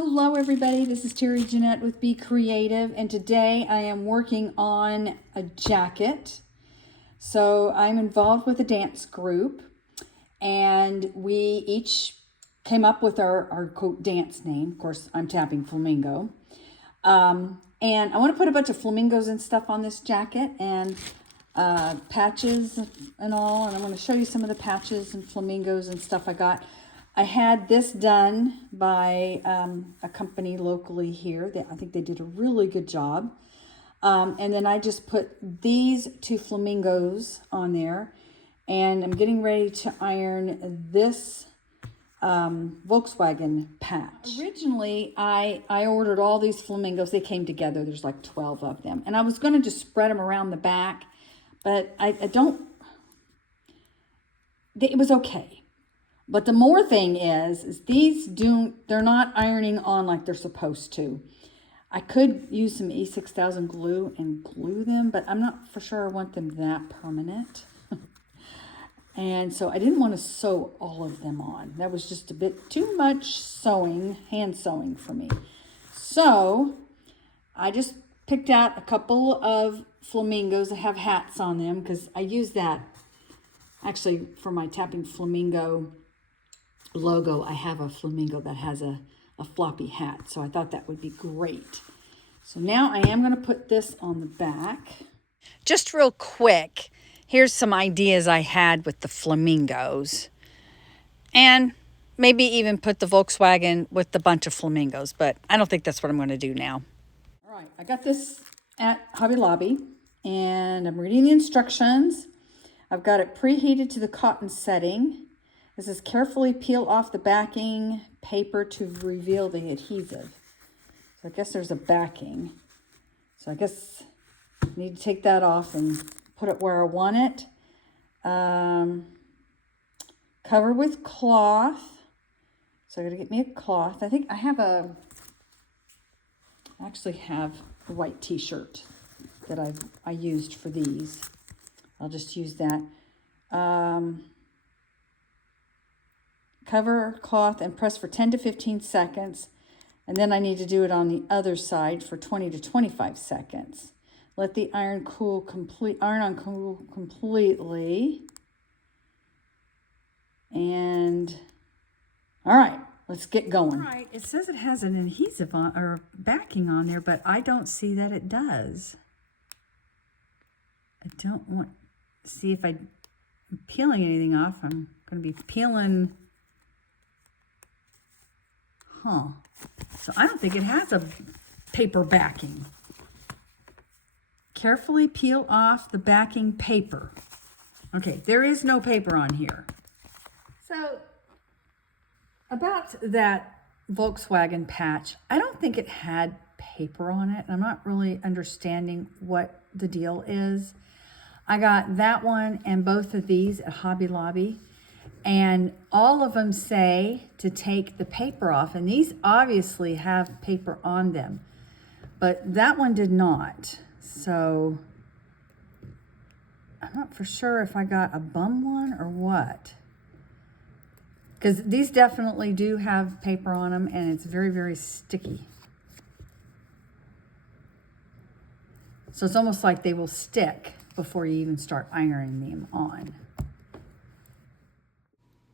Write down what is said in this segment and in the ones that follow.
Hello everybody, this is Terry Jeanette with Be Creative, and today I am working on a jacket. So I'm involved with a dance group, and we each came up with our quote dance name. Of course, I'm Tappingflamingo. And I want to put a bunch of flamingos and stuff on this jacket, and patches and all, and I'm going to show you some of the patches and flamingos and stuff I got. I had this done by a company locally here. I think they did a really good job. And then I just put these two flamingos on there, and I'm getting ready to iron this Volkswagen patch. Originally, I ordered all these flamingos. They came together. There's like 12 of them. And I was going to just spread them around the back, but it was okay. But the more thing is they're not ironing on like they're supposed to. I could use some E6000 glue and glue them, but I'm not for sure I want them that permanent. And so I didn't want to sew all of them on. That was just a bit too much sewing, hand sewing for me. So I just picked out a couple of flamingos that have hats on them, because I use that actually for my Tapping Flamingo logo. I have a flamingo that has a floppy hat, so I thought that would be great. So now I am going to put this on the back. Just real quick, here's some ideas I had with the flamingos, and maybe even put the Volkswagen with the bunch of flamingos, but I don't think that's what I'm going to do now. All right, I got this at Hobby Lobby, and I'm reading the instructions. I've got it preheated to the cotton setting. This is carefully peel off the backing paper to reveal the adhesive. So I guess there's a backing. So I guess I need to take that off and put it where I want it. Cover with cloth. So I gotta get me a cloth. I think I actually have a white t-shirt that I used for these. I'll just use that. Cover cloth and press for 10 to 15 seconds. And then I need to do it on the other side for 20 to 25 seconds. Let the iron cool completely. And all right, let's get going. All right, it says it has an adhesive on or backing on there, but I don't see that it does. I don't want to see if I'm peeling anything off. I'm going to be peeling. So I don't think it has a paper backing. Carefully peel off the backing paper. Okay, there is no paper on here. So about that Volkswagen patch, I don't think it had paper on it. I'm not really understanding what the deal is. I got that one and both of these at Hobby Lobby. And all of them say to take the paper off. And these obviously have paper on them. But that one did not. So I'm not for sure if I got a bum one or what. Because these definitely do have paper on them. And it's very, very sticky. So it's almost like they will stick before you even start ironing them on.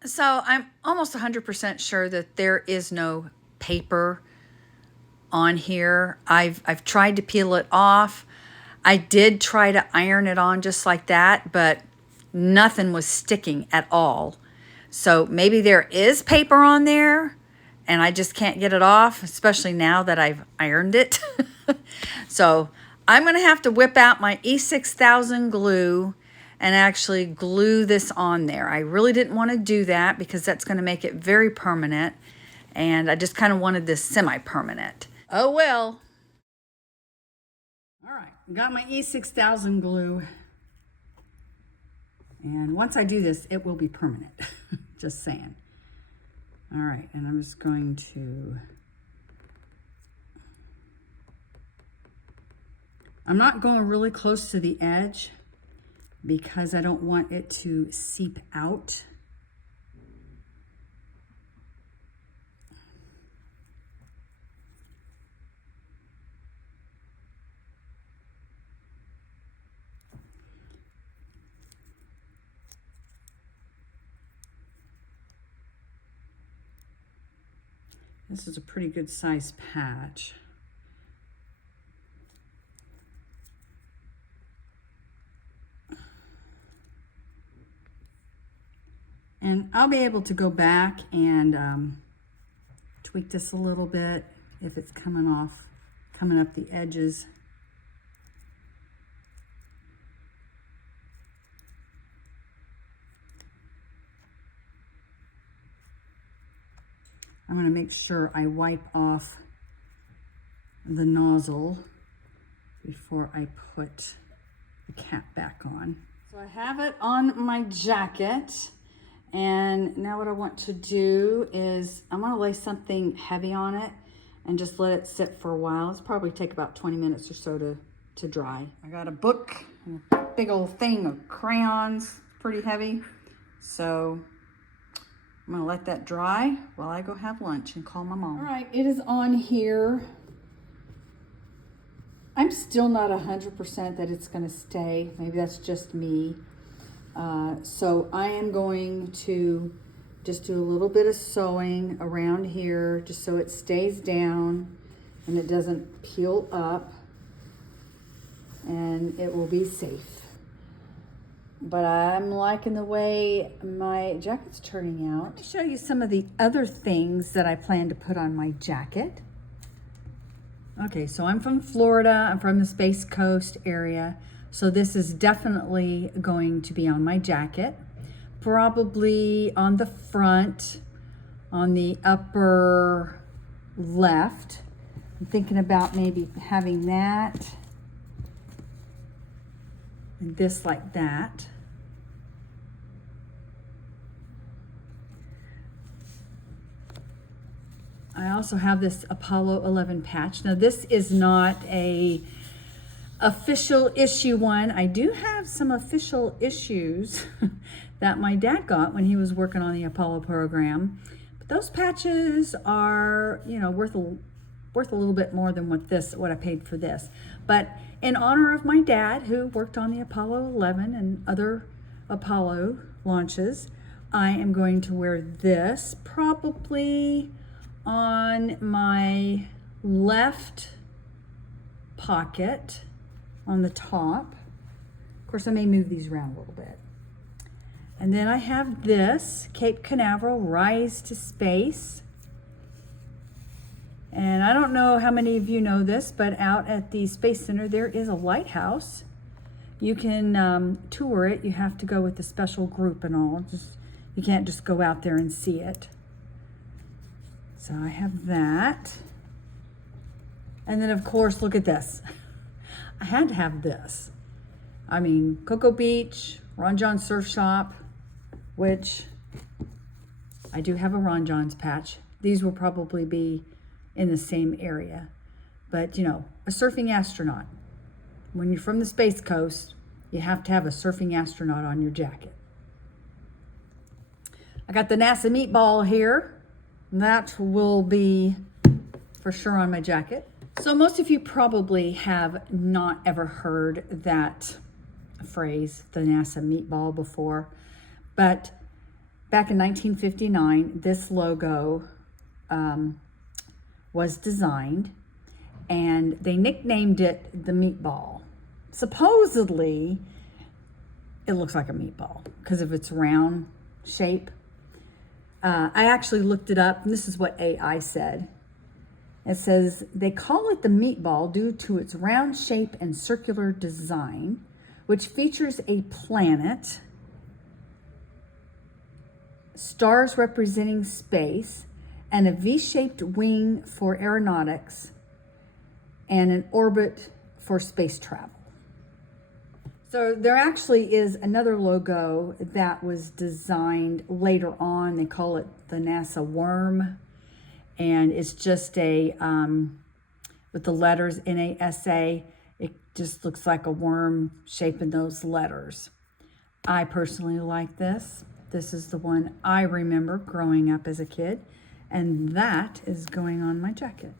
So I'm almost 100% sure that there is no paper on here. I've tried to peel it off. I did try to iron it on just like that, but nothing was sticking at all. So maybe there is paper on there and I just can't get it off, especially now that I've ironed it. So I'm going to have to whip out my E6000 glue and actually glue this on there. I really didn't want to do that because that's going to make it very permanent. And I just kind of wanted this semi-permanent. Oh well. All right, got my E6000 glue. And once I do this, it will be permanent. Just saying. All right, and I'm just going to... I'm not going really close to the edge because I don't want it to seep out. This is a pretty good size patch. And I'll be able to go back and tweak this a little bit if it's coming up the edges. I'm going to make sure I wipe off the nozzle before I put the cap back on. So I have it on my jacket, and now what I want to do is I'm going to lay something heavy on it and just let it sit for a while. It's probably take about 20 minutes or so to dry. I got a book, a big old thing of crayons, pretty heavy. So I'm gonna let that dry while I go have lunch and call my mom. All right, it is on here. I'm still not 100% that it's gonna stay. Maybe that's just me. So I am going to just do a little bit of sewing around here just so it stays down and it doesn't peel up, and it will be safe. But I'm liking the way my jacket's turning out. Let me show you some of the other things that I plan to put on my jacket. Okay, so I'm from Florida. I'm from the Space Coast area. So this is definitely going to be on my jacket. Probably on the front, on the upper left. I'm thinking about maybe having that and this like that. I also have this Apollo 11 patch. Now this is not a official issue one. I do have some official issues that my dad got when he was working on the Apollo program. But those patches are, you know, worth a little bit more than what I paid for this. But in honor of my dad, who worked on the Apollo 11 and other Apollo launches, I am going to wear this probably on my left pocket on the top. Of course, I may move these around a little bit. And then I have this Cape Canaveral Rise to Space. And I don't know how many of you know this, but out at the Space Center, there is a lighthouse. You can tour it. You have to go with a special group and all. You can't just go out there and see it. So I have that. And then of course, look at this. I had to have this. I mean, Cocoa Beach, Ron John Surf Shop, which I do have a Ron John's patch. These will probably be in the same area. But you know, a surfing astronaut. When you're from the Space Coast, you have to have a surfing astronaut on your jacket. I got the NASA meatball here. That will be for sure on my jacket. So most of you probably have not ever heard that phrase, the NASA meatball, before. But back in 1959, this logo was designed, and they nicknamed it the meatball. Supposedly, it looks like a meatball because of its round shape. I actually looked it up, and this is what AI said. It says, they call it the meatball due to its round shape and circular design, which features a planet, stars representing space, and a V-shaped wing for aeronautics, and an orbit for space travel. So there actually is another logo that was designed later on. They call it the NASA worm. And it's just a, with the letters NASA, it just looks like a worm shaping those letters. I personally like this. This is the one I remember growing up as a kid. And that is going on my jacket.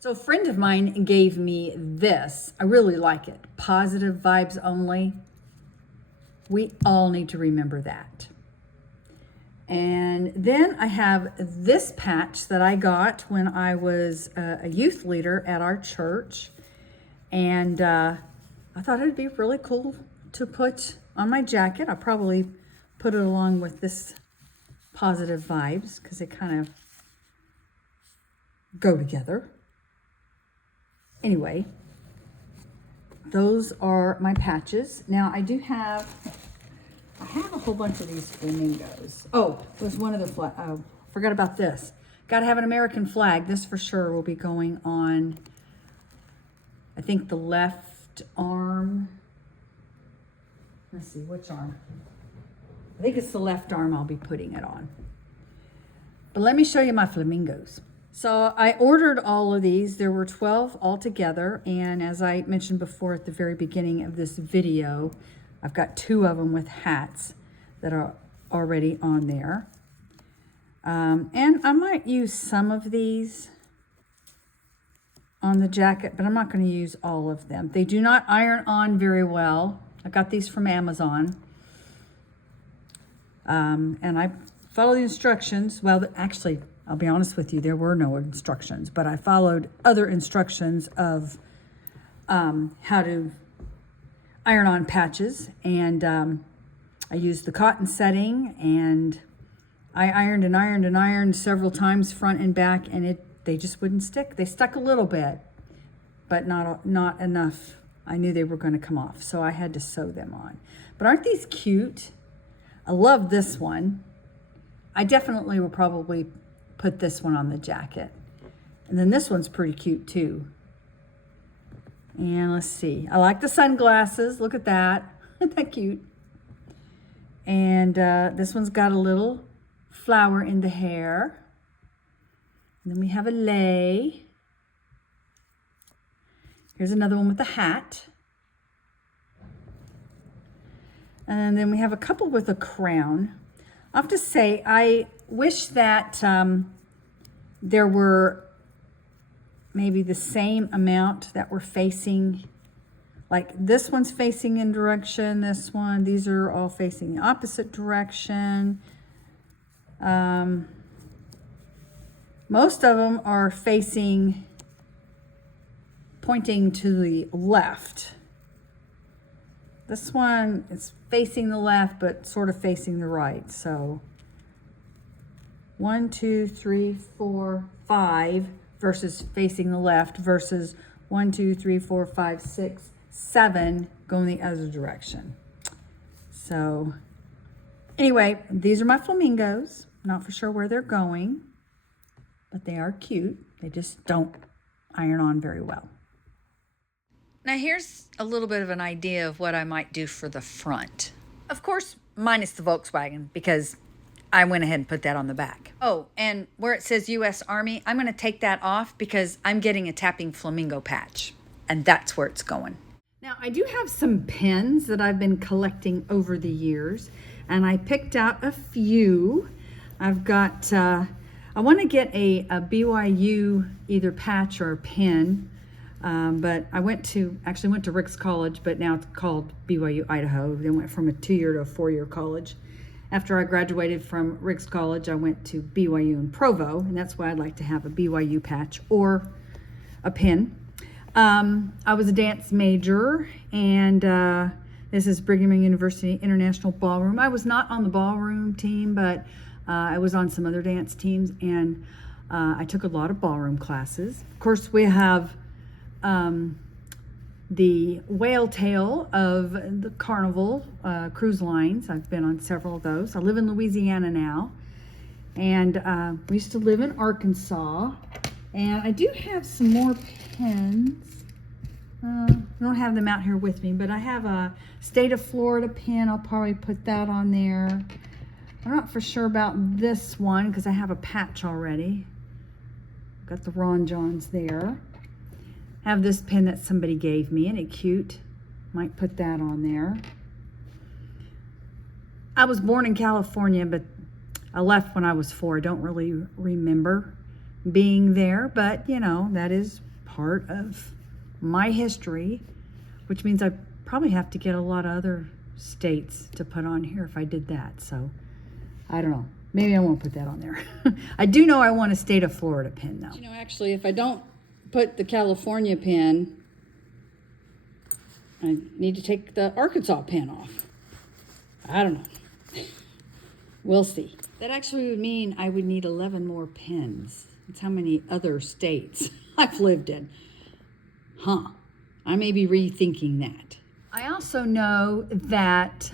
So a friend of mine gave me this. I really like it. Positive vibes only. We all need to remember that. And then I have this patch that I got when I was a youth leader at our church. And I thought it'd be really cool to put on my jacket. I'll probably put it along with this positive vibes because they kind of go together. Anyway, those are my patches. Now I have a whole bunch of these flamingos. Oh, there's one other flag. Oh, forgot about this. Got to have an American flag. This for sure will be going on, I think, the left arm. Let's see, which arm? I think it's the left arm I'll be putting it on. But let me show you my flamingos. So I ordered all of these. There were 12 altogether. And as I mentioned before at the very beginning of this video, I've got 2 of them with hats that are already on there. And I might use some of these on the jacket, but I'm not going to use all of them. They do not iron on very well. I got these from Amazon. And I followed the instructions. Well, actually, I'll be honest with you, there were no instructions, but I followed other instructions of how to iron on patches. And I used the cotton setting, and I ironed and ironed and ironed several times, front and back, and they just wouldn't stick. They stuck a little bit, but not enough. I knew they were going to come off, so I had to sew them on. But aren't these cute? I love this one. I definitely will probably put this one on the jacket. And then this one's pretty cute too. And let's see. I like the sunglasses. Look at that. Isn't that cute? And this one's got a little flower in the hair. And then we have a lei. Here's another one with a hat. And then we have a couple with a crown. I have to say, I wish that there were maybe the same amount that were facing, like this one's facing in direction, this one, these are all facing the opposite direction. Most of them are pointing to the left. This one is facing the left, but sort of facing the right. So 1, 2, 3, 4, 5 versus facing the left versus 1, 2, 3, 4, 5, 6, 7 going the other direction. So anyway, these are my flamingos. Not for sure where they're going, but they are cute. They just don't iron on very well. Now here's a little bit of an idea of what I might do for the front. Of course, minus the Volkswagen, because I went ahead and put that on the back. Oh, and where it says U.S. Army, I'm going to take that off because I'm getting a Tappingflamingo patch, and that's where it's going. Now, I do have some pins that I've been collecting over the years, and I picked out a few. I've got, I want to get a BYU either patch or a pin. But I actually went to Ricks College, but now it's called BYU Idaho. They went from a 2-year to a 4-year college. After I graduated from Ricks College, I went to BYU in Provo, and that's why I'd like to have a BYU patch or a pin. I was a dance major, and this is Brigham Young University International Ballroom. I was not on the ballroom team, but I was on some other dance teams, and I took a lot of ballroom classes. Of course, we have the whale tail of the Carnival cruise lines. I've been on several of those. I live in Louisiana now, and we used to live in Arkansas. And I do have some more pins. I don't have them out here with me, but I have a State of Florida pin. I'll probably put that on there. I'm not for sure about this one because I have a patch already. Got the Ron Johns there. Have this pin that somebody gave me, and it's cute. Might put that on there. I was born in California, but I left when I was 4. I don't really remember being there, but you know, that is part of my history, which means I probably have to get a lot of other states to put on here if I did that. So I don't know. Maybe I won't put that on there. I do know I want a state of Florida pin though. You know, actually, if I don't put the California pin, I need to take the Arkansas pin off. I don't know. We'll see. That actually would mean I would need 11 more pins. That's how many other states I've lived in. Huh. I may be rethinking that. I also know that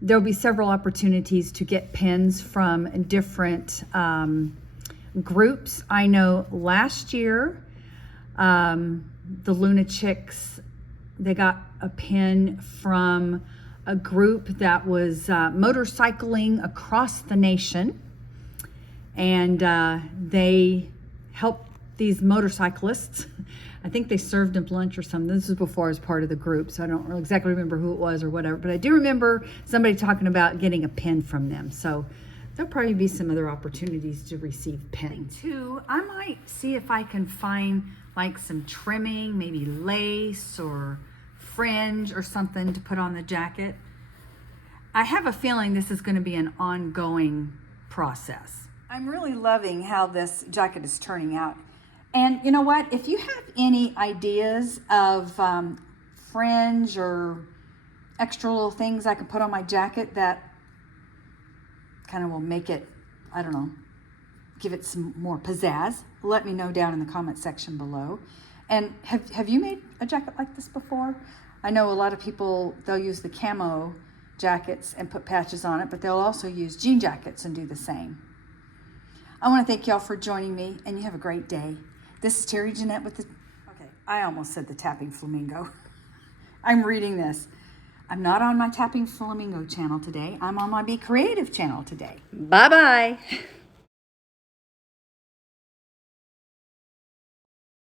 there'll be several opportunities to get pins from different groups. I know last year, the Luna Chicks, they got a pin from a group that was motorcycling across the nation, and they helped these motorcyclists. I think they served them lunch or something. This was before I was part of the group, so I don't exactly remember who it was or whatever, but I do remember somebody talking about getting a pin from them. So there'll probably be some other opportunities to receive pins. Too, I might see if I can find like some trimming, maybe lace or fringe or something to put on the jacket. I have a feeling this is going to be an ongoing process. I'm really loving how this jacket is turning out. And you know what? If you have any ideas of fringe or extra little things I can put on my jacket that kind of will make it, I don't know, give it some more pizzazz, let me know down in the comment section below. And have you made a jacket like this before? I know a lot of people, they'll use the camo jackets and put patches on it, but they'll also use jean jackets and do the same. I want to thank y'all for joining me, and you have a great day. This is Terry Jeanette with the, okay, I almost said the Tapping Flamingo. I'm reading this. I'm not on my Tapping Flamingo channel today. I'm on my Be Creative channel today. Bye-bye.